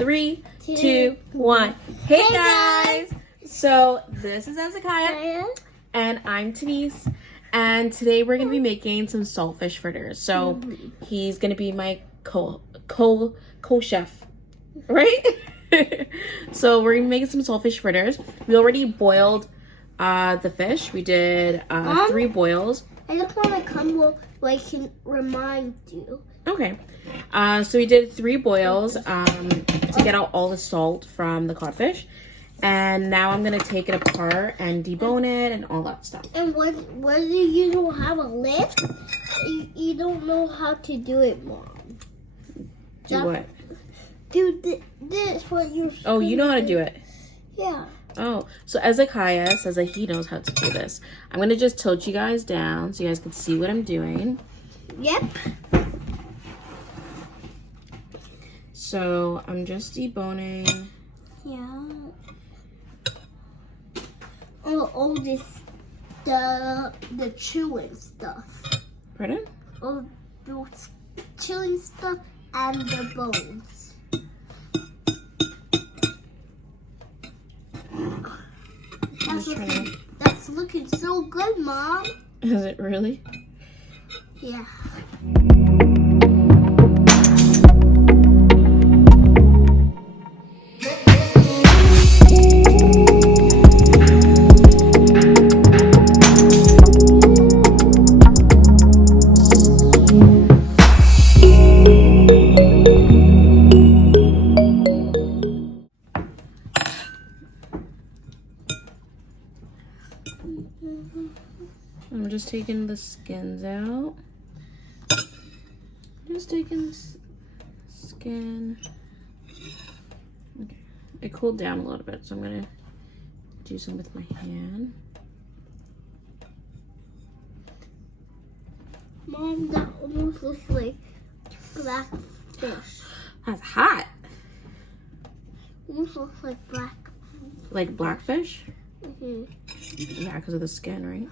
3, 2, 1. Hey guys! So this is Hezekiah and I'm Denise, and today we're gonna be making some salt fish fritters. So he's gonna be my co-chef, right? So we're gonna be making some salt fish fritters. We already boiled the fish. We did 3 boils. I just want to come so I can remind you. Okay. So we did 3 boils to get out all the salt from the codfish. And now I'm going to take it apart and debone it and all that stuff. And whether you don't have a lid, you don't know how to do it, Mom. Do what? Do this what you're Oh, you know how to do it? Yeah. Oh, so Hezekiah says that he knows how to do this. I'm going to just tilt you guys down so you guys can see what I'm doing. Yep. So I'm just deboning. Yeah. All this, the chewing stuff. Pardon? All the chewing stuff and the bones. That's looking so good, Mom. Is it really? Yeah. I'm just taking the skins out. Just taking the skin. Okay. It cooled down a little bit, so I'm gonna do some with my hand. Mom, that almost looks like black fish. That's hot. Almost looks like black. Like blackfish? Mm-hmm. Yeah, because of the skin, right?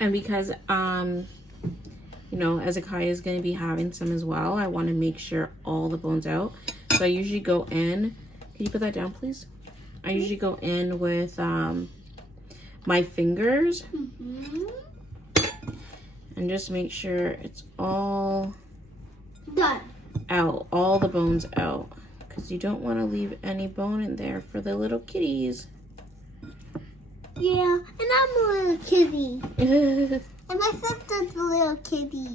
And because you know, Hezekiah is going to be having some as well, I want to make sure all the bones out. So I usually go in. Can you put that down, please? I usually go in with my fingers and just make sure it's all Done. out, all the bones out, because you don't want to leave any bone in there for the little kitties. Yeah, and I'm a little kitty. And my sister's a little kitty.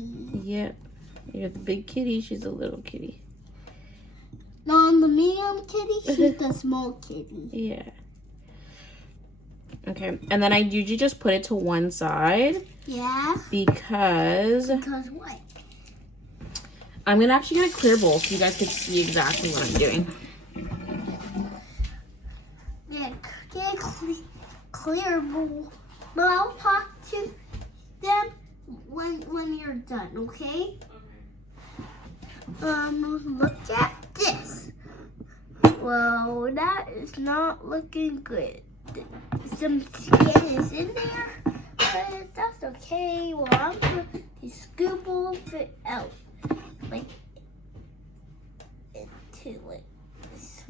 Yep. You're the big kitty, she's a little kitty. No, I'm the medium kitty, she's the small kitty. Yeah. Okay, and then I usually just put it to one side. Yeah? Because what? I'm going to actually get a clear bowl so you guys can see exactly what I'm doing. Yeah, get a clear bowl. But I'll talk to them when you're done, okay? Look at this. Well, that is not looking good. Some skin is in there, but that's okay. Well, I'm going to scoop all of it out. Like into like this.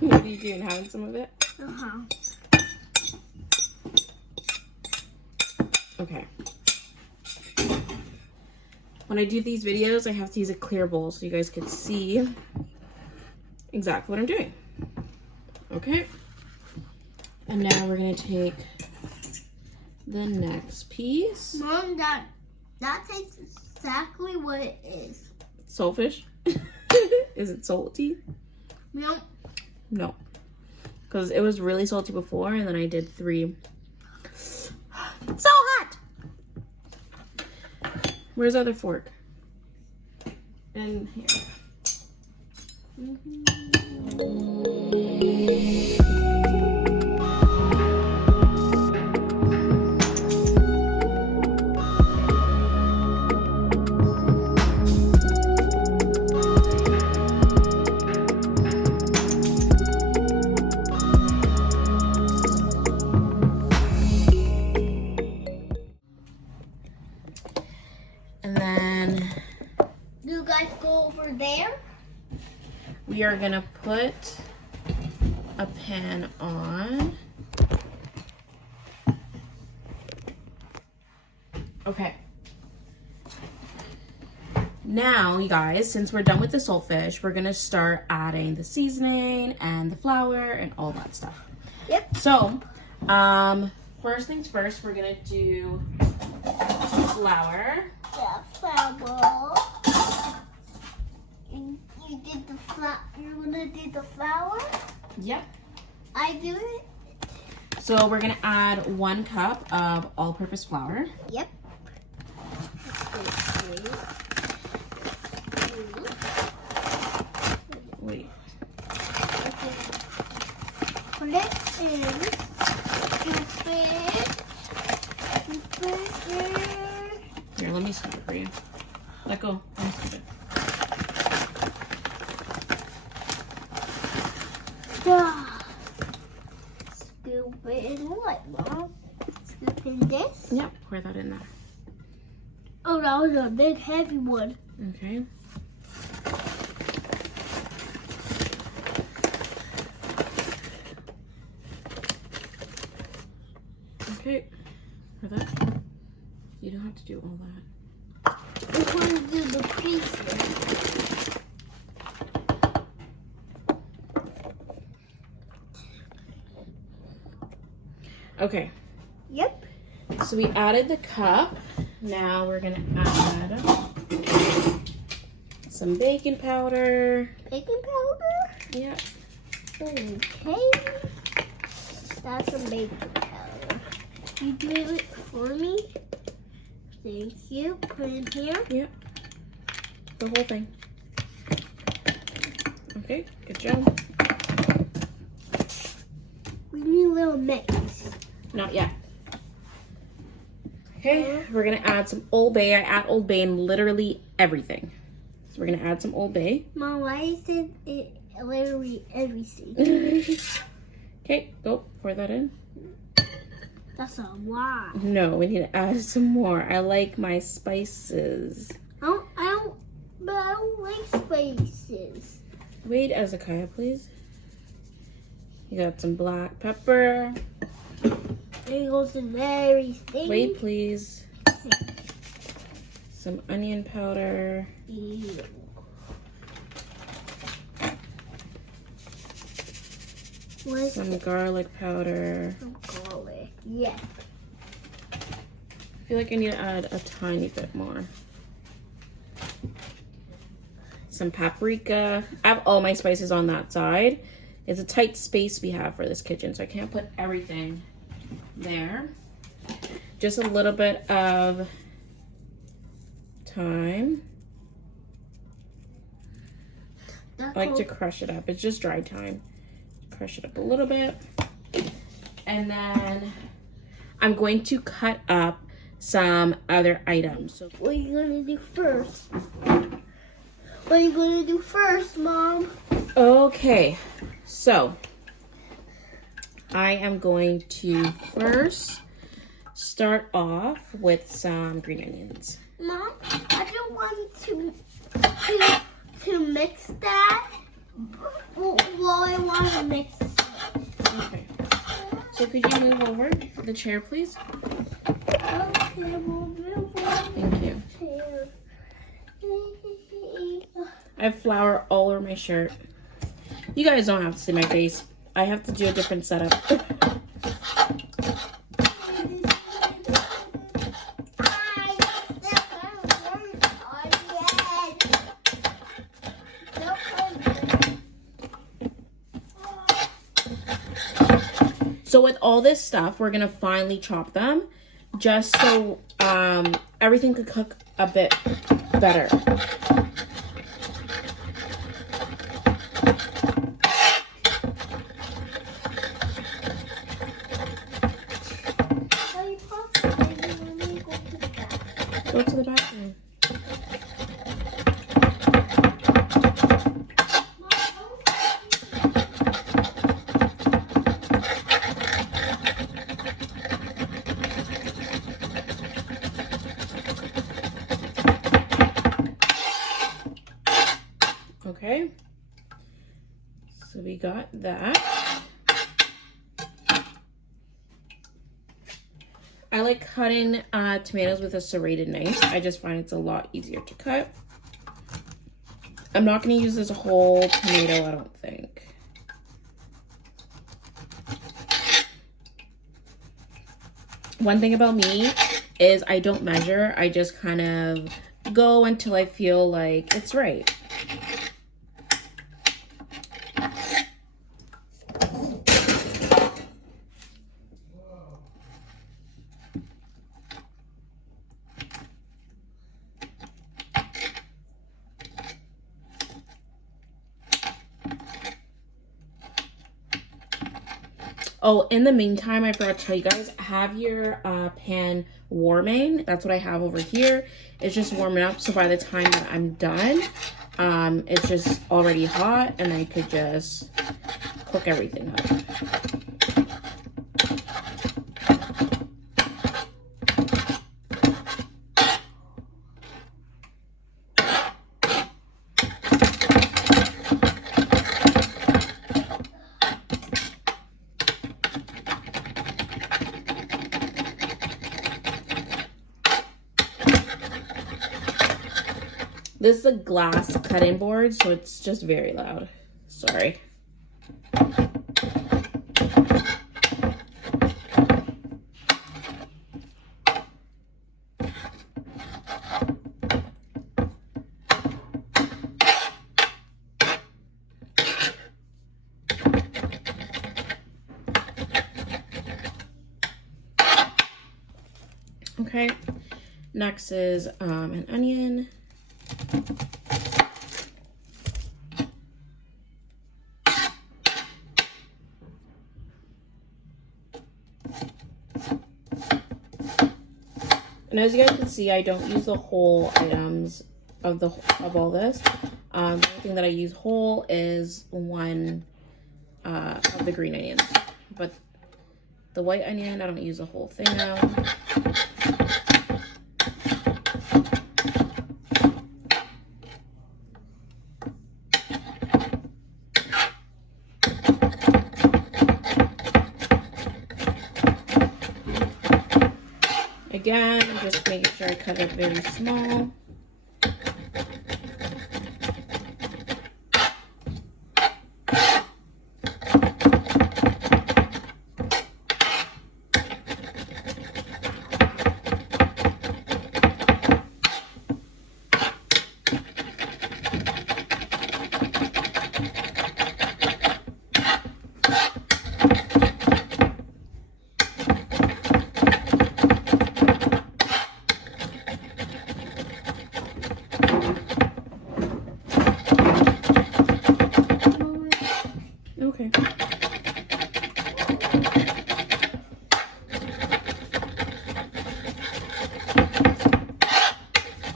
What are you doing? Having some of it? Okay. When I do these videos, I have to use a clear bowl so you guys can see exactly what I'm doing. Okay. And now we're going to take the next piece. Mom, that tastes exactly what it is. Saltfish? Is it salty? No. No. Because it was really salty before, and then I did 3. So hot! Where's the other fork? In here. we are gonna put a pan on. Okay. Now, you guys, since we're done with the salt fish, we're gonna start adding the seasoning and the flour and all that stuff. Yep. So, first things first, we're gonna do flour. Yeah, flour. You did the flour. You're gonna do the flour. Yep. I do it. So we're gonna add 1 cup of all-purpose flour. Yep. Wait. Put it in. Scoop it. Here, let me scoop it for you. Let go. Let me scoop it. Scoop it in what, Mom? Scoop in this? Yep, pour that in there. Oh, that was a big, heavy one. Okay. Okay. For that, you don't have to do all that. I want to do the pieces. Okay. Yep. So we added the cup. Now we're gonna add some baking powder. Baking powder? Yep. Okay. That's some baking powder. You do it for me? Thank you. Put it in here. Yep. The whole thing. Okay, good job. We need a little mix. Not yet. Okay, we're gonna add some Old Bay. I add Old Bay in literally everything. So we're gonna add some Old Bay. Mom, why is it literally everything? Okay, go pour that in. That's a lot. No, we need to add some more. I like my spices. But I don't like spices. Wait, Hezekiah, please. You got some black pepper. It goes in everything. Wait, please. Some onion powder. Ew. Some garlic powder. Some garlic. Yeah. I feel like I need to add a tiny bit more. Some paprika. I have all my spices on that side. It's a tight space we have for this kitchen, so I can't put everything there. Just a little bit of thyme. I like to crush it up. It's just dry thyme. Crush it up a little bit. And then I'm going to cut up some other items. So what are you gonna do first? What are you gonna do first, Mom? okay, so I am going to first start off with some green onions. Mom, I don't want to mix that. Well, I want to mix it. Okay. So could you move over the chair, please? Okay, we'll move on. Thank you. I have flour all over my shirt. You guys don't have to see my face. I have to do a different setup. So with all this stuff, we're gonna finely chop them just so everything could cook a bit better. Go to the bathroom. Okay, got that. I like cutting tomatoes with a serrated knife. I just find it's a lot easier to cut. I'm not going to use this whole tomato, I don't think. One thing about me is I don't measure. I just kind of go until I feel like it's right. Oh, in the meantime, I forgot to tell you guys, have your pan warming. That's what I have over here. It's just warming up, so by the time that I'm done, it's just already hot, and I could just cook everything up. This is a glass cutting board, so it's just very loud. Sorry. Okay, next is an onion. And as you guys can see, I don't use the whole items of all this. The only thing that I use whole is one of the green onions, but the white onion I don't use the whole thing now. Again, I'm just making sure I cut it very small. Okay.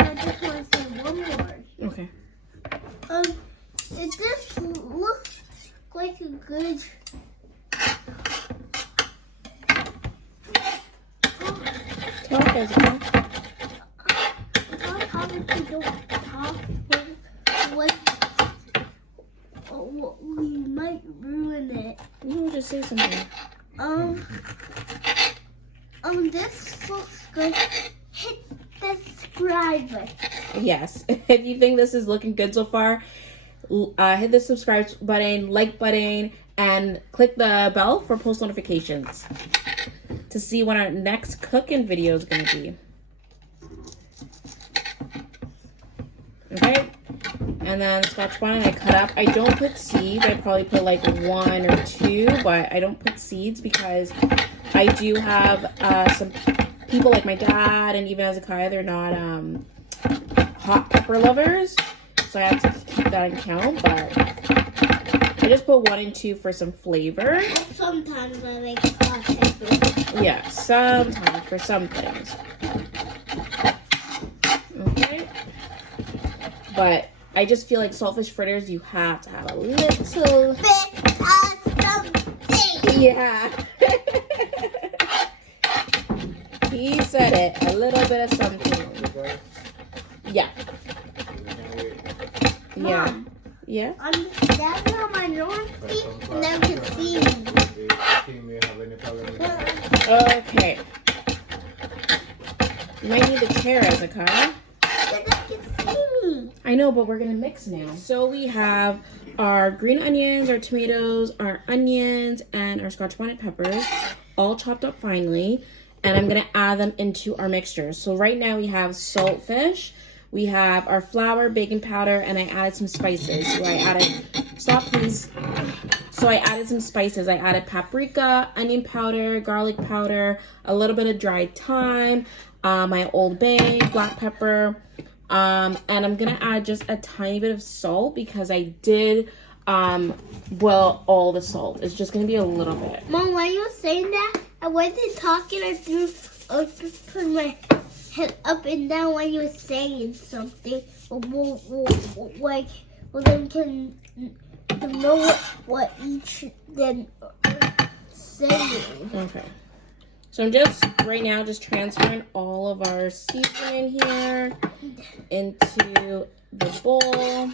I just want to say one more. Okay. It just looks like a good. Talk, Jessica. I obviously don't talk what we might ruin it. You just say something. This looks good. Hit the subscribe button. Yes. If you think this is looking good so far, hit the subscribe button, like button, and click the bell for post notifications to see when our next cooking video is going to be. Okay. And then Scotch bonnet I cut up. I don't put seeds. I probably put like 1 or 2, but I don't put seeds because I do have some people like my dad and even Hezekiah, they're not hot pepper lovers. So I have to keep that in account, but I just put 1 and 2 for some flavor. Sometimes I make hot pepper. Yeah, sometimes for some things. Okay. But I just feel like Salt Fish Fritters, you have to have a little bit of something. Yeah. He said it. A little bit of something. Yeah. Yeah. Yeah. That's on my north feet, and then you can see me. Okay. You might need the chair, Ezekiah. Then they can see me. I know, but we're gonna mix now. So we have our green onions, our tomatoes, our onions, and our Scotch bonnet peppers, all chopped up finely. And I'm gonna add them into our mixture. So right now we have salt fish, we have our flour, baking powder, and I added some spices. So I added, stop please. So I added some spices. I added paprika, onion powder, garlic powder, a little bit of dried thyme, my Old Bay, black pepper, and I'm gonna add just a tiny bit of salt because I did boil all the salt. It's just gonna be a little bit. Mom, why are you saying that? I wasn't talking. I just put my head up and down when you were saying something. Like, then can know what each then saying. Okay. So I'm just, right now, just transferring all of our seasoning here into the bowl.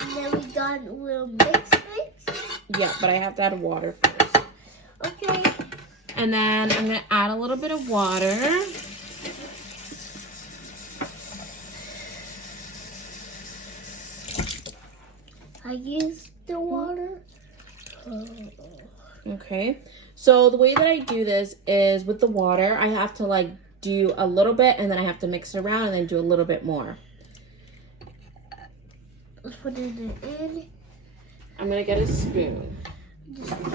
And then we got a little mix. Yeah, but I have to add water first. Okay. And then I'm going to add a little bit of water. I used the water. Okay. So the way that I do this is with the water, I have to like do a little bit and then I have to mix it around and then do a little bit more. Let's put it in. I'm going to get a spoon.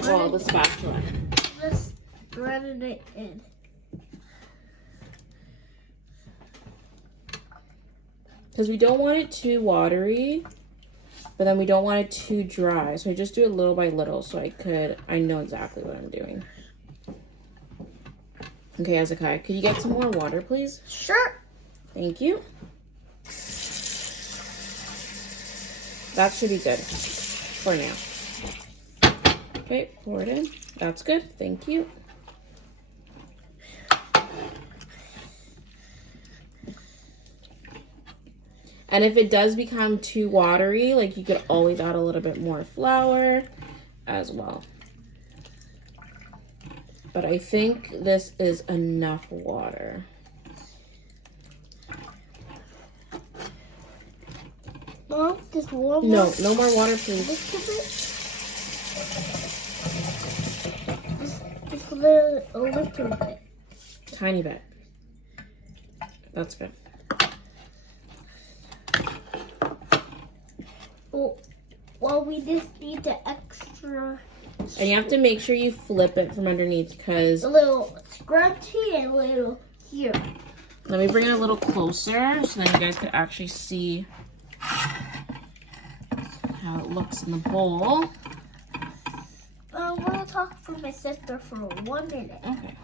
Well, the spatula. Just spread it in. Because we don't want it too watery, but then we don't want it too dry. So I just do it little by little so I know exactly what I'm doing. Okay, Hezekiah, could you get some more water, please? Sure. Thank you. That should be good for now. Okay, pour it in. That's good. Thank you. And if it does become too watery, like you could always add a little bit more flour as well. But I think this is enough water. Mom, just one more. No more water, please. Just a little bit. Tiny bit. That's good. Well, we just need the extra. And you have to make sure you flip it from underneath because... A little scrunchy and a little here. Let me bring it a little closer so then you guys can actually see how it looks in the bowl. I'm going to talk for my sister for 1 minute. Okay.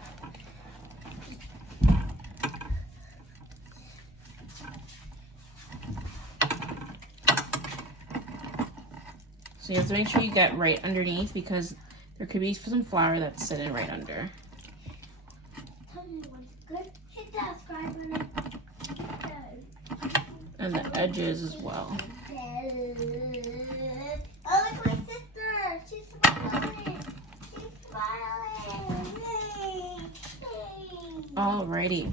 So you have to make sure you get right underneath because there could be some flour that's sitting right under. Tell me what's good. Hit that subscribe button. And the edges as well. Oh, look, my sister. She's smiling. She's smiling. Yay. Alrighty.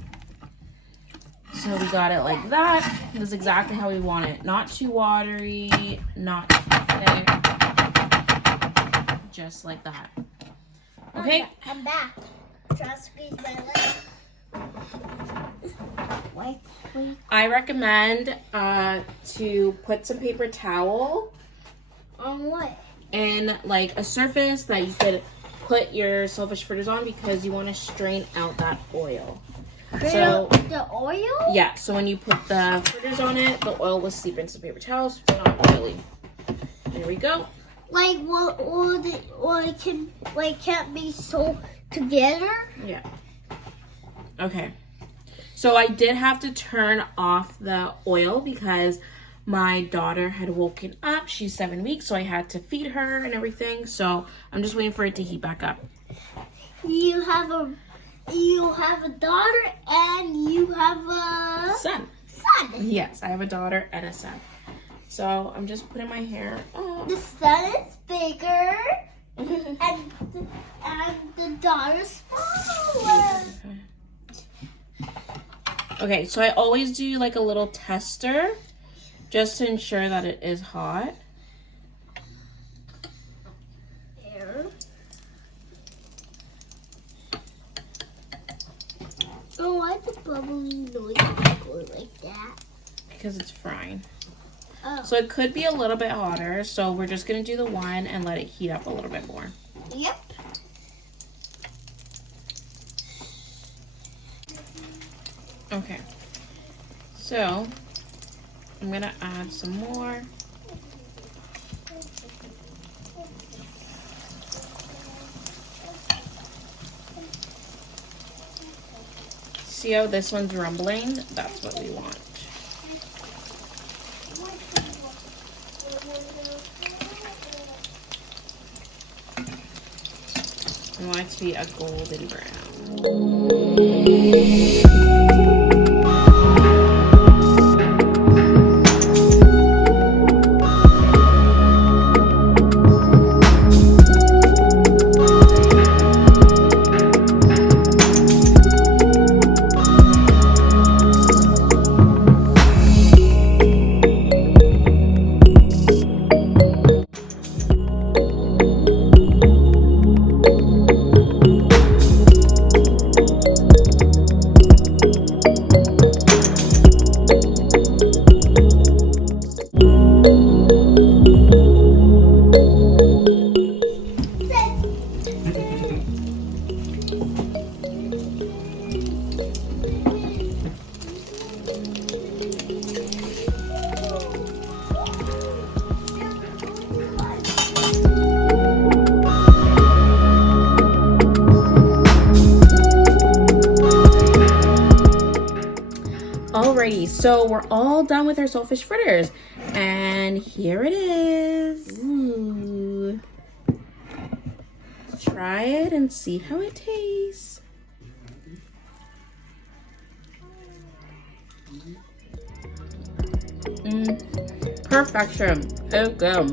So we got it like that. This is exactly how we want it. Not too watery, not too thick. Just like that. Okay. I'm back. Try to squeeze my leg. Wait. I recommend to put some paper towel On what? in like a surface that you could put your Salt Fish Fritters on because you want to strain out that oil. So the oil? yeah, so when you put the fritters on it, the oil will seep into the paper towels, but not oily. There we go. Like it can't be sold together. Yeah. Okay. So I did have to turn off the oil because my daughter had woken up. She's 7 weeks, so I had to feed her and everything. So I'm just waiting for it to heat back up. You have a You have a daughter and you have a Son. son. Yes, I have a daughter and a son. So I'm just putting my hair up. The son is bigger and the daughter's smaller. Okay, so I always do like a little tester just to ensure that it is hot. There. Oh, why the bubbly noise go like that? Because it's frying. Oh. So it could be a little bit hotter. So we're just going to do the wine and let it heat up a little bit more. Yep. Okay. So I'm going to add some more. See how this one's rumbling? That's what we want. We want it to be a golden brown. Alrighty, so we're all done with our saltfish fritters, and here it is. Ooh. Try it and see how it tastes. Perfection. Okay.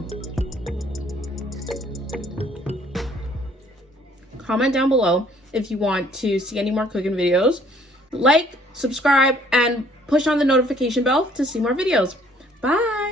Comment down below if you want to see any more cooking videos. Like, subscribe, and push on the notification bell to see more videos. Bye.